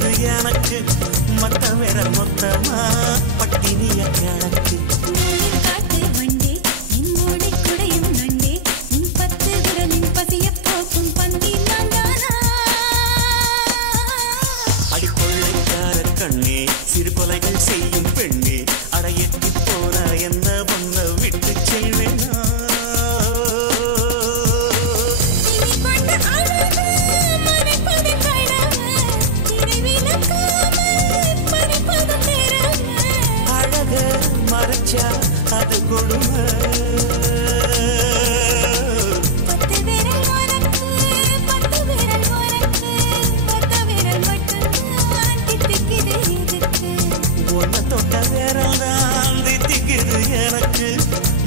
தித்திக்குது எனக்கு மத்த விரல் மொத்தமா பட்டினிய கிழக்கு காட்டு வண்டே என்னோட குடையும் நண்டே உன் 10 விரலின் பசிய போக்கும் பந்தி நான்தானா அடிக்கொள்ளைக்கார கண்ணே சிறு கொலைகள் செய்யும் பெண்ணே அடையெட்டி போன என்ன ஒன்ன விட்டு செல்வேனா மறைச்சா அது கொடுமை 10 விரல் உனக்கு 10 விரல் உனக்கு 10 விரல் மட்டும்தான் தித்திக்குது இதுக்கு உன்னை தொட்ட விரல் தான் தித்திக்குது எனக்கு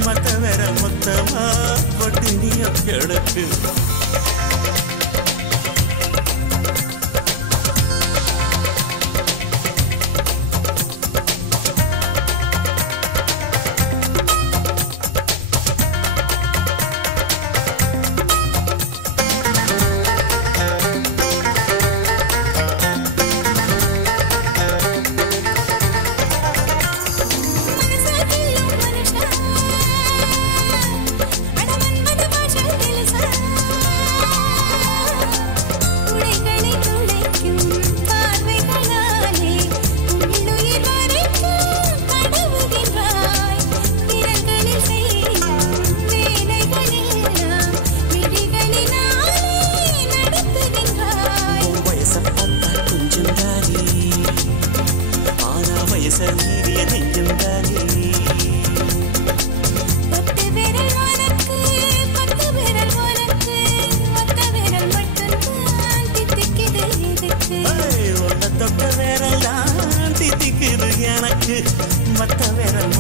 மத்த விரல் மொத்தமா பட்டினிய கிழக்கு மத்த விரல்